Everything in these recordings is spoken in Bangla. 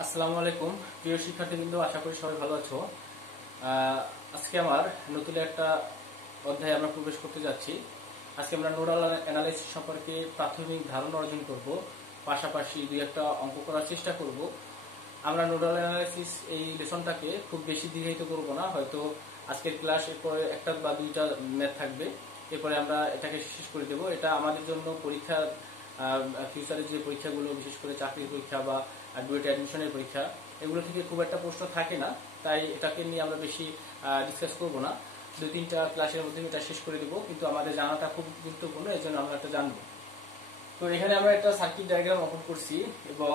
আসসালামু আলাইকুম প্রিয় শিক্ষার্থীবৃন্দ, আশা করি সবাই ভালো আছো। আজকে আমার নতুন একটা অধ্যায়ে আমরা প্রবেশ করতে যাচ্ছি। আজকে আমরা নোডাল অ্যানালাইসিস সম্পর্কে প্রাথমিক ধারণা অর্জন করব, পাশাপাশি দুই একটা অঙ্ক করার চেষ্টা করব। আমরা নোডাল অ্যানালাইসিস এই লেসনটাকে খুব বেশি দীর্ঘায়িত করব না, হয়তো আজকের ক্লাস এরপরে একটা বা দুইটা ম্যাথ থাকবে, এরপরে আমরা এটাকে শেষ করে দেব। এটা আমাদের জন্য পরীক্ষা, ফিউচারে যে পরীক্ষাগুলো, বিশেষ করে চাকরির পরীক্ষা বা ডুয়েট অ্যাডমিশনের পরীক্ষা, এগুলো থেকে খুব একটা প্রশ্ন থাকে না, তাই এটাকে নিয়ে আমরা বেশি ডিসকাস করব না। দুই তিনটা ক্লাসের মধ্যে এটা শেষ করে দেবো, কিন্তু আমাদের জানাটা খুব গুরুত্বপূর্ণ, এই জন্য আমরা এটা জানবো। তো এখানে আমরা একটা সার্কিট ডায়াগ্রাম অঙ্কন করছি এবং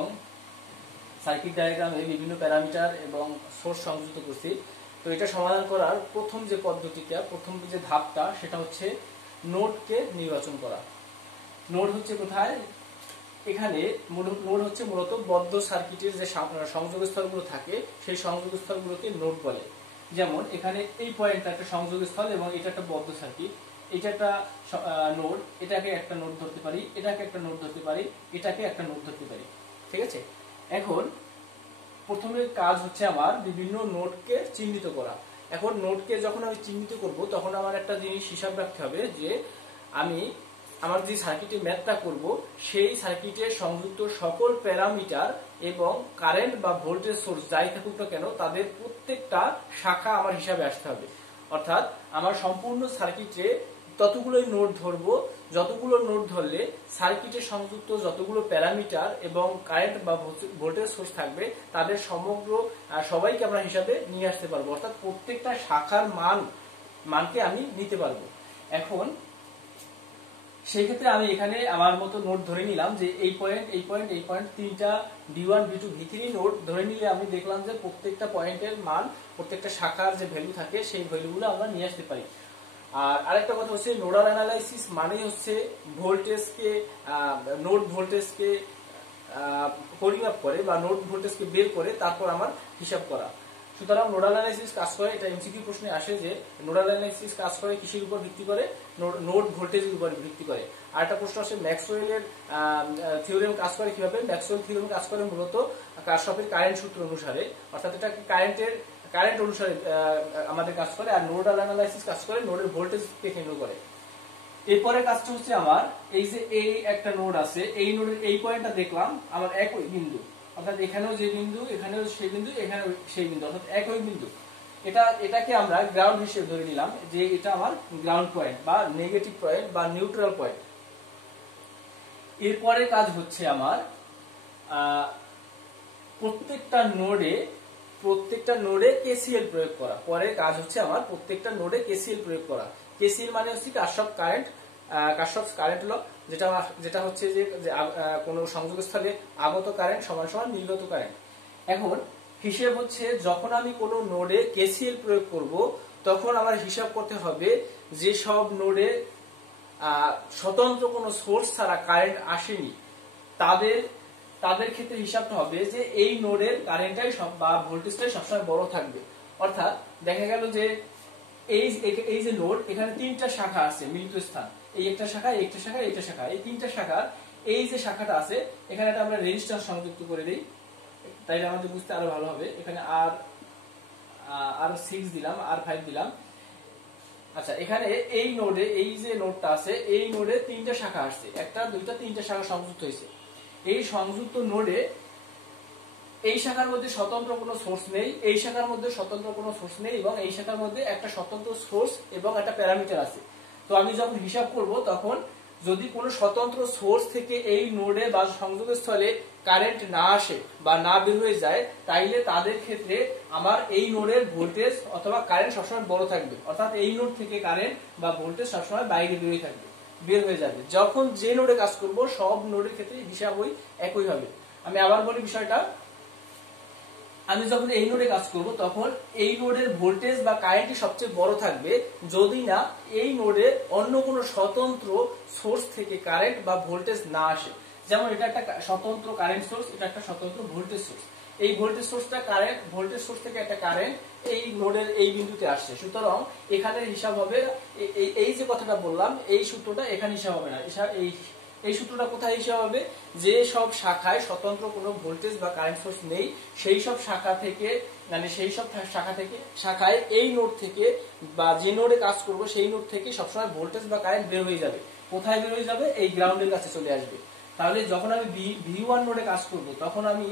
সার্কিট ডায়াগ্রামে বিভিন্ন প্যারামিটার এবং সোর্স সংযুক্ত করছি। তো এটা সমাধান করার প্রথম যে পদ্ধতিটা, প্রথম যে ধাপটা, সেটা হচ্ছে নোডকে নির্বাচন করা। নোড হচ্ছে কোথায়? এখানে নোড হচ্ছে মূলত বদ্ধ সার্কিটের যে সংযোগ স্থলগুলো থাকে, সেই সংযোগ স্থলগুলোকে নোড বলে। যেমন এখানে এই পয়েন্টটা একটা সংযোগ স্থল এবং এটা একটা বদ্ধ সার্কিট, এটা একটা নোড, এটাকে একটা নোড ধরতে পারি, এটাকে একটা নোড ধরতে পারি, এটাকে একটা নোড ধরতে পারি। ঠিক আছে, এখন প্রথমে কাজ হচ্ছে আমার বিভিন্ন নোডকে চিহ্নিত করা। এখন নোডকে যখন আমি চিহ্নিত করব, তখন আমার একটা জিনিস হিসাব রাখতে হবে যে আমি আমার যে সার্কিটের ম্যাথটা করব, সেই সার্কিটের সংযুক্ত সকল প্যারামিটার এবং কারেন্ট বা ভোল্টেজ সোর্স যাই থাকুক না কেন, তাদের প্রত্যেকটা শাখা আমার হিসাবে আসতে হবে। অর্থাৎ আমার সম্পূর্ণ সার্কিটে ততগুলোই নোড ধরবো, যতগুলো নোড ধরলে সার্কিটের সংযুক্ত যতগুলো প্যারামিটার এবং কারেন্ট বা ভোল্টেজ সোর্স থাকবে, তাদের সমগ্র সবাইকে আমরা হিসাবে নিয়ে আসতে পারবো। অর্থাৎ প্রত্যেকটা শাখার মানকে আমি নিতে পারবো। এখন সেই ক্ষেত্রে আমি এখানে আমার মতো নোট ধরে নিলাম যে এই পয়েন্ট, এই পয়েন্ট, এই পয়েন্ট, তিনটা V1 V2 V3 নোট ধরে নিলে আমি দেখলাম যে প্রত্যেকটা পয়েন্টের মান, প্রত্যেকটা শাখার যে ভ্যালু থাকে, সেই ভ্যালুগুলো আমরা নিয়ে আসতে পারি। আর আরেকটা কথা হচ্ছে, নোডাল অ্যানালাইসিস মানেই হচ্ছে ভোল্টেজকে, নোড ভোল্টেজকে পরিমাপ করে বা নোড ভোল্টেজকে বের করে তারপর আমার হিসাব করা। সুতরাং নোডাল অ্যানালাইসিস কাজ করে, এটা এমসিকিউ প্রশ্নে আসে যে নোডাল অ্যানালাইসিস কাজ করে কিসের উপর ভিত্তি করে? নোড ভোল্টেজের উপর ভিত্তি করে। আর একটা প্রশ্ন আসে ম্যাক্সওয়েলের থিওরেম কাজ করে কিভাবে? ম্যাক্সওয়েল থিওরেম কাজ করে মূলত কারশফের কারেন্ট সূত্র অনুসারে, অর্থাৎ এটা কারেন্ট অনুসারে আমাদের কাজ করে। আর নোডাল অ্যানালাইসিস কাজ করে নোডের ভোল্টেজকে কেন্দ্র করে। এরপরে কাজটা হচ্ছে আমার এই যে এই একটা নোড আছে, এই নোডের এই পয়েন্টটা দেখলাম আমার একই বিন্দু, অর্থাৎ এখানেও যে বিন্দু, এখানেও সেই বিন্দু, এখানেও সেই বিন্দু, অর্থাৎ একই বিন্দু। এটাকে আমরা গ্রাউন্ড হিসেবে ধরে নিলাম যে এটা আমার গ্রাউন্ড পয়েন্ট বা নেগেটিভ পয়েন্ট বা নিউট্রাল পয়েন্ট। এরপরে কাজ হচ্ছে আমার প্রত্যেকটা নোডে কেসিএল প্রয়োগ করা। পরের কাজ হচ্ছে আমার প্রত্যেকটা নোডে কেসিএল প্রয়োগ করা। কেসিএল মানে হচ্ছে কারশফস কারেন্ট ল, যেটা হচ্ছে যে কোনো সংযোগস্থলে আগত কারেন্ট সমান সমান নির্গত কারেন্ট। এখন হিসেব হচ্ছে, যখন আমি কোনো নোডে কেসিএল প্রয়োগ করব, তখন আমার হিসাব করতে হবে যে সব নোডে স্বতন্ত্র কোনো সোর্স ছাড়া কারেন্ট আসেনি, তাদের ক্ষেত্রে হিসাবটা হবে যে এই নোডের কারেন্টটাই বা ভোল্টেজটাই সবসময় বড় থাকবে। অর্থাৎ দেখা গেল যে এই যে নোড, এখানে তিনটা শাখা আছে মিলিত স্থান, এই একটা শাখা, একটা শাখা, একটা শাখা, এই তিনটা শাখার এই যে শাখাটা আছে, এখানে একটা আমরা রেজিস্ট্যান্স সংযুক্ত করে দিই, তাইলে আমাদের বুঝতে আরো ভালো হবে। এখানে R6 দিলাম, R5 দিলাম। আচ্ছা, এখানে এই নোডে, এই যে নোডটা আছে, এই নোডে তিনটা শাখা আসছে, একটা, দুইটা, তিনটা শাখা সংযুক্ত হয়েছে। এই সংযুক্ত নোডে এই শাখার মধ্যে স্বতন্ত্র কোনো সোর্স নেই, এই শাখার মধ্যে স্বতন্ত্র কোনো সোর্স নেই, এবং এই শাখার মধ্যে একটা স্বতন্ত্র সোর্স এবং একটা প্যারামিটার আছে। তো আমি যখন হিসাব করব, তখন যদি কোনো স্বতন্ত্র সোর্স থেকে এই নোডে বা সংযোগস্থলে কারেন্ট না আসে বা না বের হয়ে যায়, তাইলে তাদের ক্ষেত্রে আমার এই নোডের ভোল্টেজ অথবা কারেন্ট সবসময় বড় থাকবে। অর্থাৎ এই নোড থেকে কারেন্ট বা ভোল্টেজ সবসময় বাইরে বের হয়ে যাবে। যখন যে নোডে কাজ করব, সব নোডের ক্ষেত্রে হিসাব একই হবে। আমি আবার বলি বিষয়টা, আমি যখন এই নোডে কাজ করব, তখন এই নোডের ভোল্টেজ বা কারেন্টই সবচেয়ে বড় থাকবে, যদি না এই নোডে অন্য কোনো স্বতন্ত্র সোর্স থেকে কারেন্ট বা ভোল্টেজ না আসে। যেমন এটা একটা স্বতন্ত্র কারেন্ট সোর্স, এটা একটা স্বতন্ত্র ভোল্টেজ সোর্স। এই ভোল্টেজ সোর্সটা ভোল্টেজ সোর্স থেকে একটা কারেন্ট এই নোডের এই বিন্দুতে আসছে। সুতরাং এখানে হিসাব হবে এই যে কথাটা বললাম, এই সূত্রটা এখানে হিসাব হবে না, এই সূত্রটা কোথায় হিসাব হবে, যে সব শাখায় স্বতন্ত্র কোনো ভোল্টেজ বা কারেন্ট সোর্স নেই সেই সব শাখা থেকে, মানে সেই সব শাখায় এই নোড থেকে বা যে নোডে কাজ করব সেই নোড থেকে সবসময় ভোল্টেজ বা কারেন্ট বের হয়ে যাবে। কোথায় বের হয়ে যাবে? এই গ্রাউন্ডের কাছে চলে আসবে। তাহলে যখন আমি V1 নোডে কাজ করব তখন আমি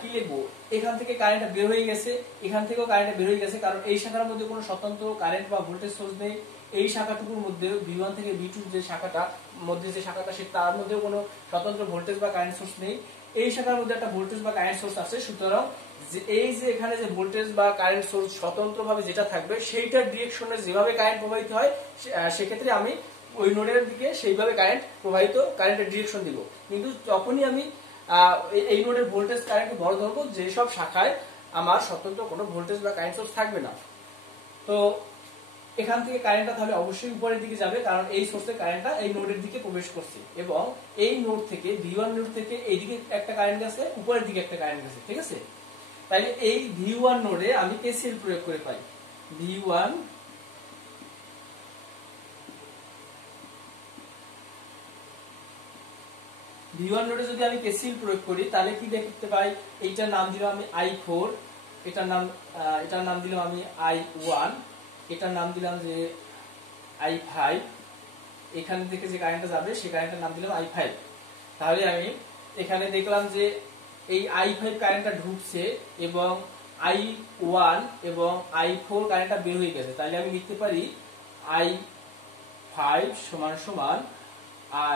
কি লিখবো, এখান থেকে কারেন্টটা বের হয়ে গেছে, এখান থেকেও কারেন্টটা বের হয়ে গেছে, কারণ এই শাখার মধ্যে কোনো স্বতন্ত্র কারেন্ট বা ভোল্টেজ সোর্স নেই। এই শাখাটুকুর মধ্যে V1 থেকে V2 যে শাখাটা সে তার মধ্যেও কোনো স্বতন্ত্র ভোল্টেজ বা কারেন্ট সোর্স নেই। এই শাখার মধ্যে একটা ভোল্টেজ বা কারেন্ট সোর্স আছে। সুতরাং এই যে এখানে যে ভোল্টেজ বা কারেন্ট সোর্স স্বতন্ত্রভাবে যেটা থাকবে সেইটার ডিরেকশনে যেভাবে কারেন্ট প্রবাহিত হয় সেক্ষেত্রে আমি ওই নোডের দিকে সেইভাবে কারেন্টের ডিরেকশন দিব। কিন্তু যখনই আমি এই নোডের ভোল্টেজ কারেন্টকে বড় ধরবো যেসব শাখায় আমার স্বতন্ত্র কোনো ভোল্টেজ বা কারেন্ট সোর্স থাকবে না। তো এখান থেকে কারেন্টটা তাহলে অবশ্যই উপরের দিকে যাবে, কারণ এই সোর্সের কারেন্টটা এই নোডের দিকে প্রবেশ করছে এবং এই নোড থেকে V1 নোড থেকে এইদিকে একটা কারেন্ট গেছে, উপরের দিকে একটা কারেন্ট গেছে, ঠিক আছে। তাইলে এই V1 নোডে আমি KCL প্রয়োগ করে পাই। V1 নোডে যদি আমি KCL প্রয়োগ করি তাহলে কি দেখতে পাই, এইটার নাম দিলাম আমি I4, এটার নাম দিলাম আমি I1, এটার নাম দিলাম যে I5, এখান থেকে যে কারেন্টটা যাবে সেই কারেন্টের নাম দিলাম I5। তাহলে আমি এখানে দেখলাম যে এই I5 কারেন্টটা ঢুকছে এবং I1 এবং I4 কারেন্টটা বের হয়ে গেছে। তাহলে আমি লিখতে পারি I5 সমান সমান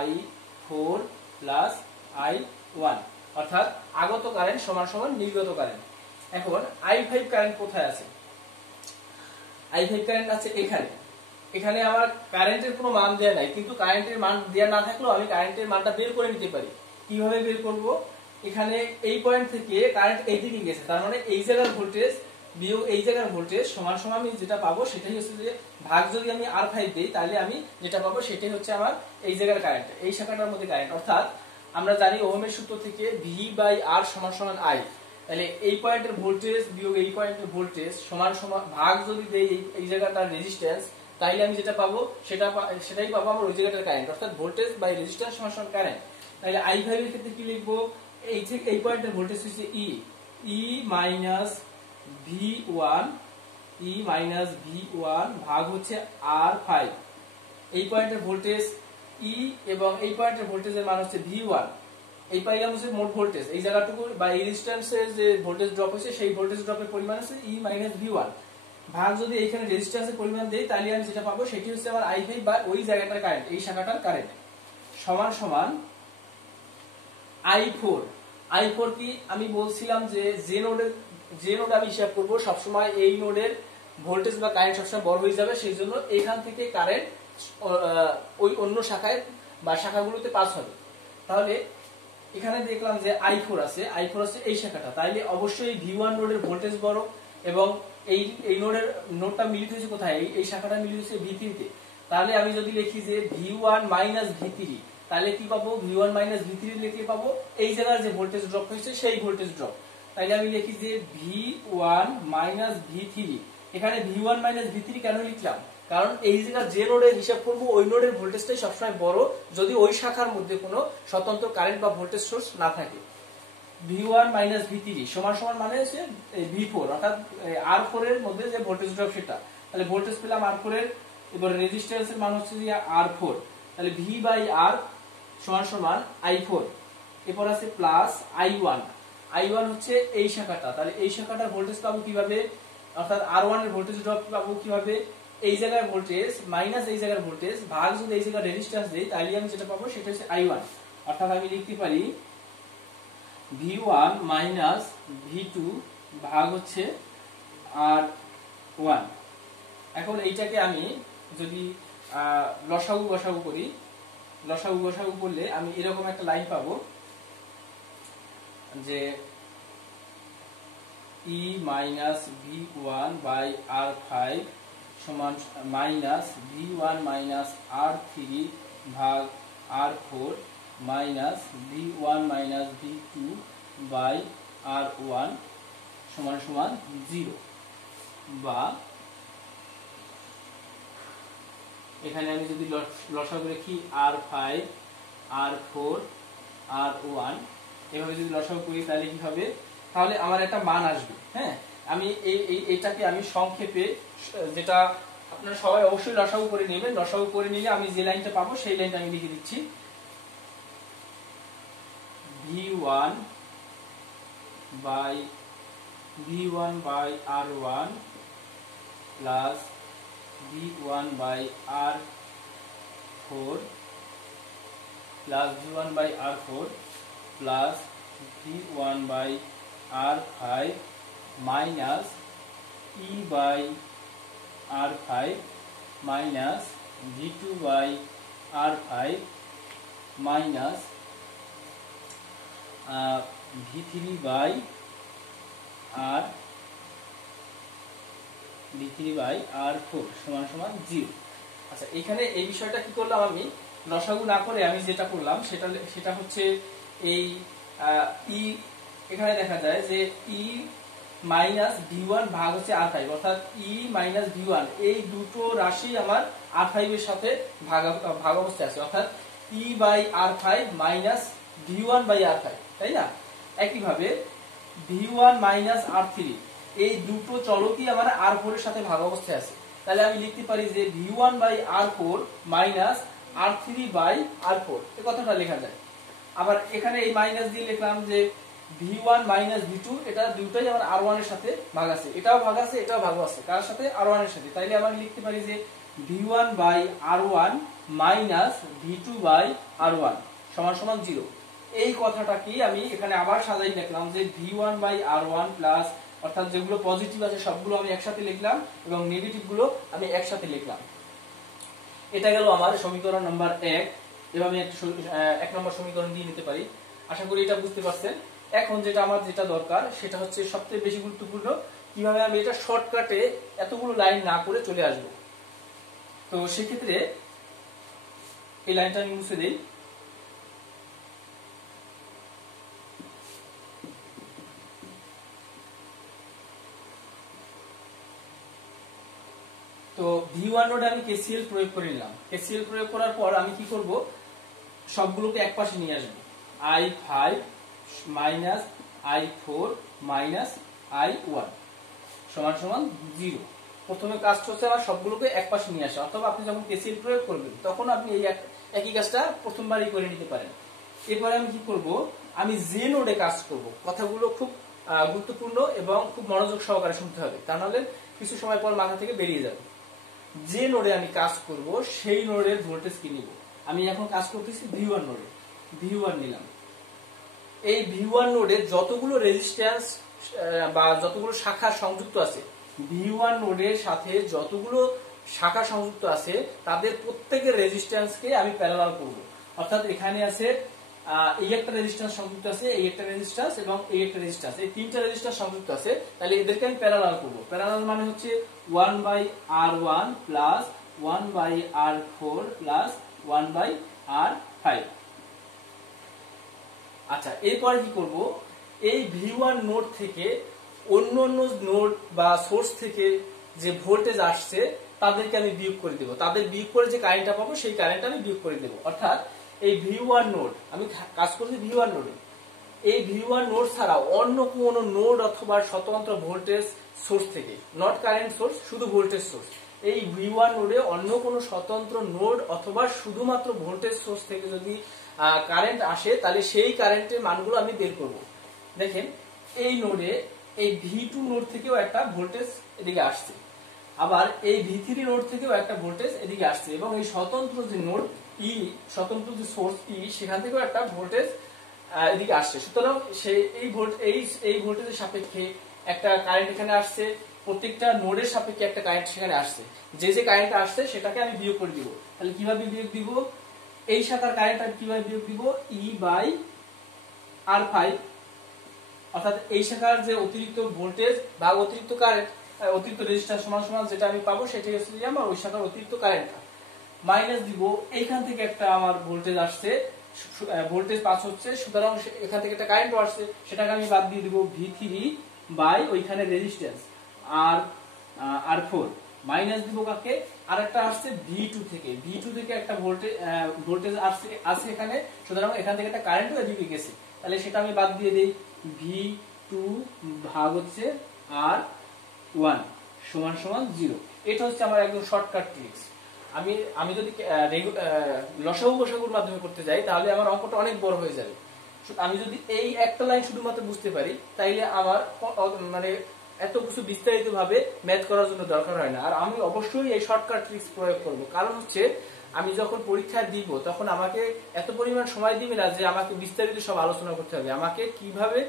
I4 প্লাস I1, অর্থাৎ আগত কারেন্ট সমান সমান নির্গত কারেন্ট। এখন I5 কারেন্ট কোথায় আছে? I5 কারেন্ট আছে এখানে। এখানে আমার কারেন্টের কোনো মান দেয়া নাই, কিন্তু কারেন্টের মান দেয়া না থাকলেও আমি কারেন্টের মানটা বের করে নিতে পারি। কিভাবে বের করব? এখানে এই পয়েন্ট থেকে কারেন্ট এই দিকে গেছে, তার মানে এই জায়গার ভোল্টেজ বিয়োগ এই জায়গার ভোল্টেজ সমান সমান আমি যেটা পাবো সেটাই হচ্ছে যে ভাগ যদি আমি R5 দেই তাহলে আমি যেটা পাবো সেটাই হচ্ছে আমার এই জায়গার কারেন্ট, এই শাখাটার মধ্যে কারেন্ট। অর্থাৎ আমরা জানি ওহমের সূত্র থেকে V/R সমান সমান I। তাহলে এই পয়েন্টের ভোল্টেজ বিয়োগ এই পয়েন্টের ভোল্টেজ সমান সমান ভাগ যদি দেই এই জায়গাটার রেজিস্ট্যান্স, তাইলে আমি যেটা পাবো সেটাই পাবো আমার ওই জায়গাটার কারেন্ট, অর্থাৎ ভোল্টেজ বাই রেজিস্ট্যান্স সমান সমান কারেন্ট। তাহলে I5 এর ক্ষেত্রে কি লিখবো, এই পয়েন্টের ভোল্টেজ হচ্ছে E মাইনাস V1 ভাগ হচ্ছে R5। এই পয়েন্টের ভোল্টেজ E এবং এই পয়েন্টের ভোল্টেজের মান হচ্ছে V1। এই পাইলাম হচ্ছে মোট ভোল্টেজ, এই জায়গাটুকু বা এই রেজিস্ট্যান্সে যে ভোল্টেজ ড্রপ হয়েছে সেই ভোল্টেজ ড্রপের পরিমাণ হচ্ছে E মাইনাস V1 ভাগ যদি এখানে রেজিস্ট্যান্সের পরিমাণ দেই তাহলে আমি যেটা পাবো সেটি হচ্ছে আমার I5 বা ওই জায়গাটার কারেন্ট, এই শাখাটার কারেন্ট সমান সমান I4 কি আমি বলছিলাম যে নোডে আমি হিসাব করব সবসময় এই নোডের ভোল্টেজ বা কারেন্ট সবসময় বড় হয়ে যাবে, সেই জন্য এখান থেকে কারেন্ট ওই অন্য শাখায় বা শাখাগুলোতে পাস হবে। তাহলে এখানে দেখলাম যে I4 আছে এই শাখাটা, তাইলে অবশ্যই V1 নোডের ভোল্টেজ বড় এবং এই নোডটা মিলিত হয়েছে কোথায়, এই শাখাটা মিলিত হয়েছে V3 তে। তাহলে আমি যদি লিখি যে V1 মাইনাস V3, তাহলে কি পাবো, V1 মাইনাস V3 লিখে পাবো এই জায়গার যে ভোল্টেজ ড্রপ হয়েছে সেই ভোল্টেজ ড্রপ। তাইলে আমি লিখি যে V1 মাইনাস V3। এখানে V1 মাইনাস V3 কেন লিখলাম, কারণ এই জায়গা যে নোডে হিসাব করব ওই নোডের ভোল্টেজটাই সবসময় বড় যদি ওই শাখার মধ্যে কোনো স্বতন্ত্র কারেন্ট বা ভোল্টেজ সোর্স না থাকে। V1 মাইনাস V3 সমান সমান মানে হচ্ছে V4, অর্থাৎ R4 এর মধ্যে যে ভোল্টেজ ড্রপ সেটা। তাহলে ভোল্টেজ পেলাম R4 এর, এবার রেজিস্ট্যান্সের মান হচ্ছে যে R4, তাহলে V/R সমান সমান I4। এরপর আছে প্লাস I1 হচ্ছে এই শাখাটা, তাহলে এই শাখাটার ভোল্টেজ পাবো কিভাবে, অর্থাৎ R1 এর ভোল্টেজ ড্রপ পাবো কিভাবে, এই জায়গার ভোল্টেজ মাইনাস এই জায়গার ভোল্টেজ ভাগ যদি এই জায়গার রেজিস্ট্যান্স দেই তাহলে আমি যেটা পাবো সেটা হচ্ছে I1। অর্থাৎ আমি লিখতে পারি V1 মাইনাস V2 ভাগ হচ্ছে R1। এখন এইটাকে আমি যদি লসাগু করলে আমি এরকম একটা লাইন পাবো যে E minus V1 by R5 সমান মাইনাস V1 মাইনাস R3 ভাগ R4 minus V1 minus V2 by R1 সমান সমান 0, বা এখানে আমি যদি লসাগু লিখি R5 R4 R1 এভাবে যদি লসাগু করি তাহলে কি হবে, তাহলে আমার একটা মান আসবে। হ্যাঁ, আমি এটাকে আমি সংক্ষেপে, যেটা আপনারা সবাই অবশ্যই লসাগু করে নেবেন, লসাগু করে নিলে আমি যে লাইনটা পাবো সেই লাইনটা আমি লিখে দিচ্ছি। V1 by R1 plus V1 by R4 plus V1 by R4 plus V1 by R5 minus E by R5 minus V2 by R5 minus V3 by R4 সমান সমান 0। আচ্ছা, এখানে এই বিষয়টা কি করলাম, আমি লসাগু না করে আমি যেটা করলাম সেটা হচ্ছে এই ই, এখানে দেখা যায় যে ই মাইনাস V1 ভাগ হচ্ছে R5, অর্থাৎ ই মাইনাস V1 এই দুটো রাশি আমার R5 এর সাথে ভাগ অবস্থায় আছে, অর্থাৎ E by R5 minus V1 by R5, তাই না? একইভাবে V1 মাইনাস R3 এই দুটো চলকই আমার R4 এর সাথে ভাগ অবস্থায় আছে, তাহলে আমি লিখতে পারি যে V1 by R4 minus R3 by R4, এই কথাটা লেখা যায়। আবার এখানে এই মাইনাস দিয়ে লিখলাম যে V1 মাইনাস V2, এটা দুটোই আমার R1 এর সাথে ভাগ আছে, এটাও ভাগ আছে এটাও ভাগ আছে, কার সাথে? R1 এর সাথে। তাইলে আমি লিখতে পারি যে V1 by R1 minus V2 by R1 সমান সমান 0। এই কথাটা কি আমি এখানে আবার সাজাই লিখলাম যে V1 বাই R1 প্লাস, অর্থাৎ যেগুলো পজিটিভ আছে সবগুলো আমি একসাথে লিখলাম এবং নেগেটিভ গুলো আমি একসাথে লিখলাম। এটা গেল আমার সমীকরণ নাম্বার 1। এভাবে এক নম্বর সমীকরণ দিয়ে নিতে পারি। আশা করি এটা বুঝতে পারছেন। এখন আমার যেটা দরকার সেটা হচ্ছে সবচেয়ে বেশি গুরুত্বপূর্ণ, কিভাবে আমি এটা শর্টকাটে এতগুলো লাইন না করে চলে আসব। তো সেক্ষেত্রে এই লাইনটা আমি মুছে দেই। তো V1 নোডে আমি KCL প্রয়োগ করে নিলাম। KCL প্রয়োগ করার পর আমি কি করব, সবগুলোকে একপাশে নিয়ে আসব। I5 minus I4 minus I1 সমান সমান 0। প্রথমে কাজটা হচ্ছে আমার সবগুলোকে একপাশে নিয়ে আসা, অথবা আপনি যখন KCL প্রয়োগ করবেন তখন আপনি এই একই কাজটা প্রথমবারই করে নিতে পারেন। এরপরে আমি কি করব, আমি যে নোডে কাজ করব, কথাগুলো খুব গুরুত্বপূর্ণ এবং খুব মনোযোগ সহকারে শুনতে হবে, তা নাহলে কিছু সময় পর মাথা থেকে বেরিয়ে যাবে। যে নোডে আমি কাজ করব সেই নোডের ভোল্টেজ কি নিব। আমি এখন কাজ করতেছি V1 নোডে, V1 নিলাম। এই V1 নোডে যতগুলো রেজিস্ট্যান্স বা যতগুলো শাখা সংযুক্ত আছে, V1 নোডের সাথে যতগুলো শাখা সংযুক্ত আছে তাদের প্রত্যেকের রেজিস্ট্যান্সকে আমি প্যারালাল করব। অর্থাৎ এখানে আছে এই একটা রেজিস্ট্যান্স সংযুক্ত আছে, এই একটা রেজিস্ট্যান্স এবং এই একটা রেজিস্ট্যান্স, এই তিনটা রেজিস্ট্যান্স সংযুক্ত আছে, তাহলে এদেরকে আমি প্যারালাল করব। প্যারালাল মানে হচ্ছে 1 by R1 plus 1 by R4 plus 1 by R5। আচ্ছা, এরপরে কি করব, এই V1 নোড থেকে অন্য অন্য নোড বা সোর্স থেকে যে ভোল্টেজ আসছে তাদেরকে আমি বিয়োগ করে দেব। তাদের বিয়োগ করে যে কারেন্টটা পাবো সেই কারেন্টটা আমি বিয়োগ করে দেব। অর্থাৎ এই V1 নোড, আমি কাজ করছি V1 নোডে, এই V1 নোড ছাড়া অন্য কোনো নোড অথবা স্বতন্ত্র ভোল্টেজ সোর্স থেকে, নট কারেন্ট সোর্স, শুধু ভোল্টেজ সোর্স, এই V1 নোডে অন্য কোনো স্বতন্ত্র নোড অথবা শুধুমাত্র ভোল্টেজ সোর্স থেকে যদি কারেন্ট আসে তাহলে সেই কারেন্টের মানগুলো আমি বের করব। দেখেন এই নোডে এই V2 নোড থেকেও একটা ভোল্টেজ এদিকে আসছে, আবার এই V3 নোড থেকেও একটা ভোল্টেজ এদিকে আসছে, এবং এই স্বতন্ত্র যে নোড ই, স্বতন্ত্র যে সোর্স ই, সেখান থেকেও একটা ভোল্টেজ এদিকে আসছে। সুতরাং এই ভোল্টেজের সাপেক্ষে একটা কারেন্ট এখানে আসছে, প্রত্যেকটা নোডের সাপেক্ষে একটা কারেন্ট সেখানে আসছে। যে যে কারেন্ট আসছে সেটাকে আমি বিয়োগ করে দিব। তাহলে কিভাবে বিয়োগ দিব, এই শাখার কারেন্ট আমি কিভাবে বিয়োগ দিব, ই বাই R5, অর্থাৎ এই শাখার যে অতিরিক্ত ভোল্টেজ বা অতিরিক্ত কারেন্ট, অতিরিক্ত রেজিস্ট্যান্স সমান সমান যেটা আমি পাবো সেটাই হচ্ছে যে আমার ওই শাখার অতিরিক্ত কারেন্টটা, মাইনাস দিব এইখান থেকে একটা আমার ভোল্টেজ আসছে, ভোল্টেজ পাস হচ্ছে, সুতরাং এখান থেকে একটা কারেন্ট আসছে, সেটাকে আমি বাদ দিয়ে দিব V3 বাই ওইখানে রেজিস্ট্যান্স R4 মাইনাস দিব কাকে, আর একটা আসছে V2 থেকে, V2 থেকে একটা ভোল্টেজ আছে এখানে, সুতরাং এখান থেকে একটা কারেন্টও এদিকে গেছে, তাহলে সেটা আমি বাদ দিয়ে দেই, V2 ভাগ হচ্ছে R1 সমান সমান 0। এটা হচ্ছে আমার একদম শর্টকাট ট্রিক্স। আমি যদি লসাগু গসাগুর মাধ্যমে করতে যাই তাহলে আমার অঙ্কটা অনেক বড় হয়ে যাবে। আমি যদি এই একটা লাইন শুধুমাত্র বুঝতে পারি তাইলে আমার মানে এত কিছু বিস্তারিত ভাবে ম্যাথ করার জন্য দরকার হয় না। আর আমি অবশ্যই এই শর্টকাট ট্রিক্স প্রয়োগ করব, কারণ হচ্ছে আমি যখন পরীক্ষা দিব তখন আমাকে এত পরিমাণ সময় দিবে না যে আমাকে বিস্তারিত সব আলোচনা করতে হবে। আমাকে কিভাবে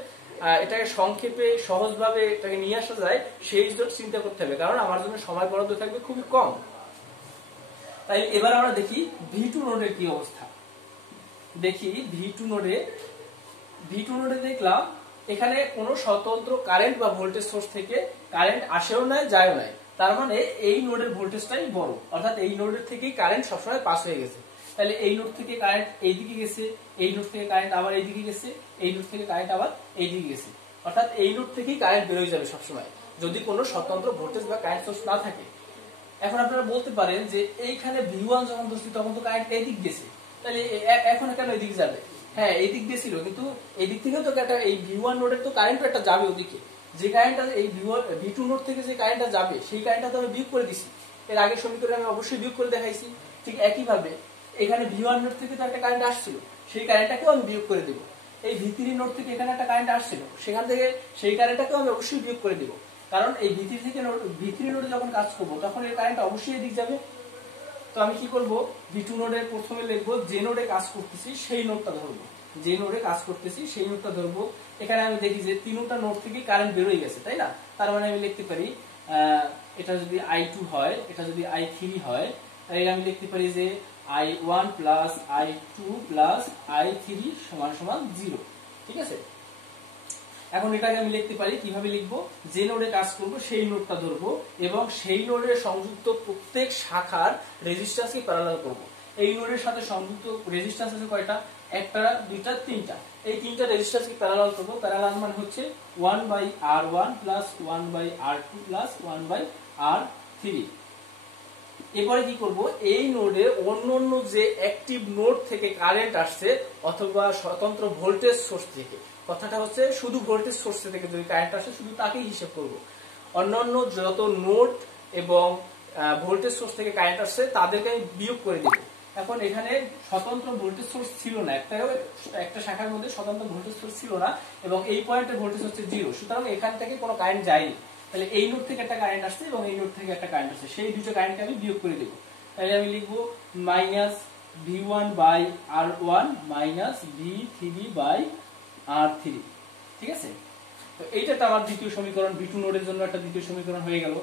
এটাকে সংক্ষেপে সহজভাবে এটাকে নিয়ে আসা যায় সেই চিন্তা করতে হবে, কারণ আমার জন্য সময় বরাদ্দ থাকবে খুবই কম। তাই এবার আমরা দেখি V2 নোডের কি অবস্থা। দেখি V2 নোডে দেখলাম এখানে কোনো স্বতন্ত্র কারেন্ট বা ভোল্টেজ সোর্স থেকে কারেন্ট আসেও নাই যায়ও নাই, তার মানে এই নোডের ভোল্টেজটাই বড়, অর্থাৎ এই নোডের থেকেই কারেন্ট সবসময় পাস হয়ে গেছে। তাহলে এই নোড থেকে কারেন্ট এইদিকে গেছে, এই নোড থেকে কারেন্ট আবার এইদিকে গেছে, এই নোড থেকে কারেন্ট আবার এইদিকে গেছে, অর্থাৎ এই নোড থেকেই কারেন্ট বের হয়ে যাবে সবসময় যদি কোনো স্বতন্ত্র ভোল্টেজ বা কারেন্ট সোর্স না থাকে। এখন আপনারা বলতে পারেন যে এইখানে V1 যখন ধরছি তখন তো কারেন্ট এইদিক গেছে, তাহলে এখন কেন এইদিকে যাবে? হ্যাঁ, এইদিক গেছিল, কিন্তু এইদিক থেকেও তো একটা এই V1 নোডের তো কারেন্ট একটা যাবে ওদিকে, যে কারেন্টটা এই V2 নোড থেকে যে কারেন্টটা যাবে সেই কারেন্টটা তো আমি বিয়োগ করে দিছি, এর আগের সমীকরণে আমি অবশ্যই বিয়োগ করে দেখাইছি। ঠিক একই ভাবে এখানে V1 নোড থেকে তো একটা কারেন্ট আসছিল, সেই কারেন্টটাকেও আমি বিয়োগ করে দেব। এই V3 নোড থেকে এখানে একটা কারেন্ট আসছিল, সেখান থেকে সেই কারেন্টটাকেও আমি অবশ্যই বিয়োগ করে দেব, কারণ এই V3 নোডে যখন কাজ করব তখন এর কারেন্ট অবশ্যই এদিক যাবে। তো আমি কি করব, V2 নোডের প্রথমে লিখবো যে নোডে কাজ করতেছি সেই নোডটা ধরবো, যে নোডে কাজ করতেছি সেই নোডটা ধরবো। এখানে আমি দেখি যে তিনটা নোড থেকে কারেন্ট বের হয়ে গেছে, তাই না? তার মানে আমি লিখতে পারি এটা যদি I2 হয়, এটা যদি I3 হয়, তাহলে আমি লিখতে পারি যে I1 plus I2 plus I3 সমান সমান 0। ঠিক আছে, এখন এটাকে আমি লিখতে পারি, কিভাবে লিখবো, যে নোডে কাজ করব সেই নোডটা ধরবো এবং সেই নোডের সংযুক্ত প্রত্যেক শাখার রেজিস্ট্যান্সকে প্যারালাল করব। এই নোডের সাথে সংযুক্ত রেজিস্ট্যান্স আছে কয়টা? একটা, দুইটা, তিনটা। এই তিনটা রেজিস্ট্যান্সকে প্যারালাল করব। প্যারালাল মানে হচ্ছে 1/R1 plus 1/R2 plus 1/R3। এরপরে কি করব, এই নোডে অন্যান্য যে অ্যাক্টিভ নোড থেকে কারেন্ট আসছে অথবা স্বতন্ত্র ভোল্টেজ সোর্স থেকে, কথাটা হচ্ছে শুধু ভোল্টেজ সোর্স থেকে যদি কারেন্ট আসে শুধু তাকেই হিসাব করব। অন্যান্য যত নোড এবং ভোল্টেজ সোর্স থেকে কারেন্ট আসছে তাদেরকে আমি বিয়োগ করে দেব। এখন এখানে স্বতন্ত্র ভোল্টেজ সোর্স ছিল না, একটা শাখার মধ্যে স্বতন্ত্র ভোল্টেজ সোর্স ছিল না এবং এই পয়েন্টে ভোল্টেজ হচ্ছে 0, সুতরাং এখান থেকে কোনো কারেন্ট যায়নি। তাহলে এই নোড থেকে একটা কারেন্ট আসছে এবং এই নোড থেকে একটা কারেন্ট আসছে, সেই দুটো কারেন্টকে আমি বিয়োগ করে দেব। তাহলে আমি লিখব -V1/R1 -V3/R3। ঠিক আছে, তো এইটা তো আমার দ্বিতীয় সমীকরণ, V2 নোডের জন্য একটা দ্বিতীয় সমীকরণ হয়ে গেল।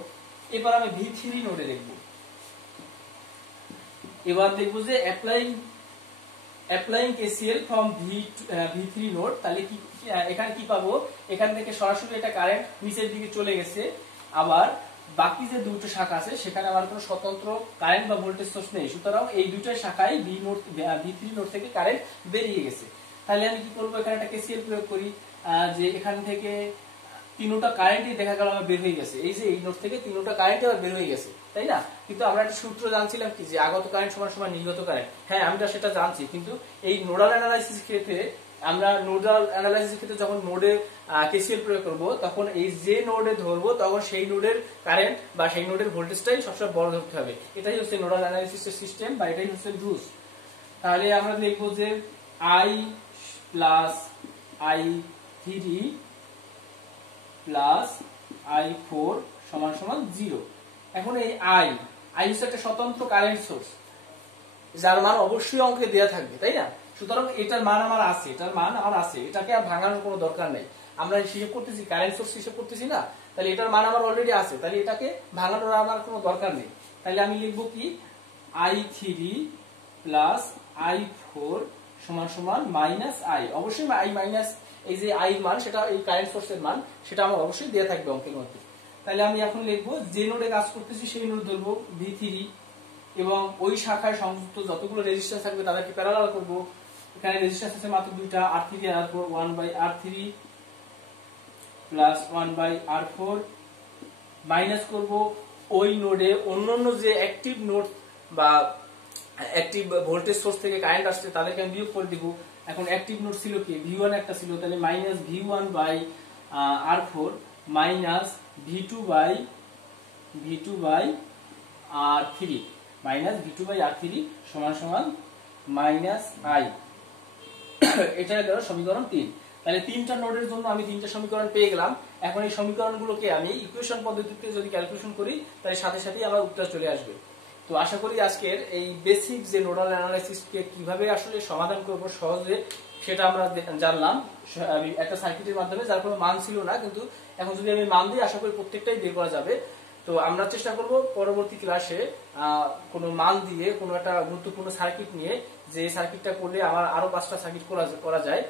এবার আমি V3 নোডে দেখব। এবার দেখব যে applying KCL from V3 node, তাহলে কি এখানে কি পাবো, এখান থেকে সরাসরি এটা কারেন্ট নিচের দিকে চলে গেছে, আবার বাকি যে দুটো শাখা আছে সেখানে আমার কোনো স্বতন্ত্র কারেন্ট বা ভোল্টেজ সোর্স নেই, সুতরাং এই দুটো শাখায় V3 নোড থেকে কারেন্ট বেরিয়ে গেছে। তাহলে আমি কি করব, এখানে একটা KCL প্রয়োগ করি, যে এখান থেকে তিনটা কারেন্টই দেখা গেল আমার বের হয়ে গেছে, এই যে এই নোড থেকে তিনটা কারেন্ট আবার বের হয়ে গেছে, তাই না? কিন্তু আমরা একটা সূত্র জানছিলাম কি, যে আগত কারেন্ট সমান সমান নির্গত কারেন্ট। হ্যাঁ, আমরা সেটা জানছি, কিন্তু এই নোডাল অ্যানালাইসিস ক্ষেত্রে যখন নোডে KCL প্রয়োগ করব তখন এই যে নোডে ধরবো তখন সেই নোডের কারেন্ট বা সেই নোডের ভোল্টেজটাই সবসময় বড় ধরতে হবে। এটাই হচ্ছে নোডাল অ্যানালাইসিসের সিস্টেম বা এটাই হচ্ছে রুলস। তাহলে আমরা লিখব যে I plus I3 plus I4 সমান সমান 0। এখন এই I হচ্ছে একটা স্বতন্ত্র কারেন্ট সোর্স যার মান অবশ্যই অঙ্কে দেয়া থাকবে, তাই না? সুতরাং এটার মান আমার আছে, এটাকে আর ভাঙানোর কোনো দরকার নেই। আমরা হিসাব করতেছি কারেন্ট সোর্স হিসাব করতেছি না, তাহলে এটার মান আমার অলরেডি আছে, তাহলে এটাকে ভাঙানোর আমার কোনো দরকার নেই। তাহলে আমি লিখব কি, I3 প্লাস I4 সমান সমান মাইনাস I। অবশ্যই I মাইনাস এই যে I মান, সেটা এই কারেন্ট সোর্সের মান, সেটা আমার অবশ্যই দেয়া থাকবে অঙ্কের মধ্যে। তাহলে আমি এখন লিখব যে নোডে কাজ করতেছি সেই নোড ধরবো V3 এবং ওই শাখায় সংযুক্ত যতগুলো রেজিস্ট্যান্স থাকবে তাদেরকে প্যারালাল করব। এখানে রেজিস্ট্যান্স আছে মাত্র দুইটা, R3 আর R4, 1/R3 plus 1/R4 minus করব ওই নোডে অন্যান্য যে অ্যাক্টিভ নোড বা অ্যাক্টিভ ভোল্টেজ সোর্স থেকে কারেন্ট আসছে তাদেরকে আমি বিয়োগ করে দিব। এখন অ্যাক্টিভ নোড ছিল কি V1 একটা ছিল, তাহলে minus V1 by R4 minus V2 by R3 minus V2 by R3 সমান সমান মাইনাস I। এটা গেল সমীকরণ 3। তাহলে তিনটা নোডের জন্য আমি তিনটা সমীকরণ পেয়ে গেলাম। এখন এই সমীকরণগুলোকে আমি ইকুয়েশন পদ্ধতিতে যদি ক্যালকুলেশন করি তাহলে সাথে সাথেই আমার উত্তর চলে আসবে। তো আশা করি আজকের এই বেসিক যে নোডাল অ্যানালাইসিসকে কিভাবে আসলে সমাধান করব সহজে সেটা আমরা জানলাম একটা সার্কিটের মাধ্যমে, যার কোনো মান ছিল না, কিন্তু এখন যদি আমি মান দিই আশা করি প্রত্যেকটাই বের করা যাবে। তো আমরা চেষ্টা করব পরবর্তী ক্লাসে কোনো মান দিয়ে কোনো একটা গুরুত্বপূর্ণ সার্কিট নিয়ে, যে সার্কিটটা করলে আমার আরো 5টা সার্কিট করা যায়,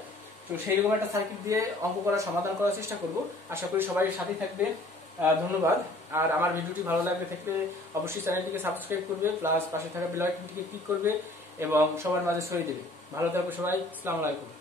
তো সেইরকম একটা সার্কিট দিয়ে অঙ্ক করার সমাধান করার চেষ্টা করব। আশা করি সবাই সাথে থাকবে। ধন্যবাদ। আর আমার ভিডিওটি ভালো লাগলে থাকলে অবশ্যই চ্যানেলটিকে সাবস্ক্রাইব করবে, প্লাস পাশে থাকা বেল আইকনটিকে ক্লিক করবে এবং সবার মাঝে ছড়িয়ে দেবে। ভালো থাকবে সবাই। আসসালামু আলাইকুম।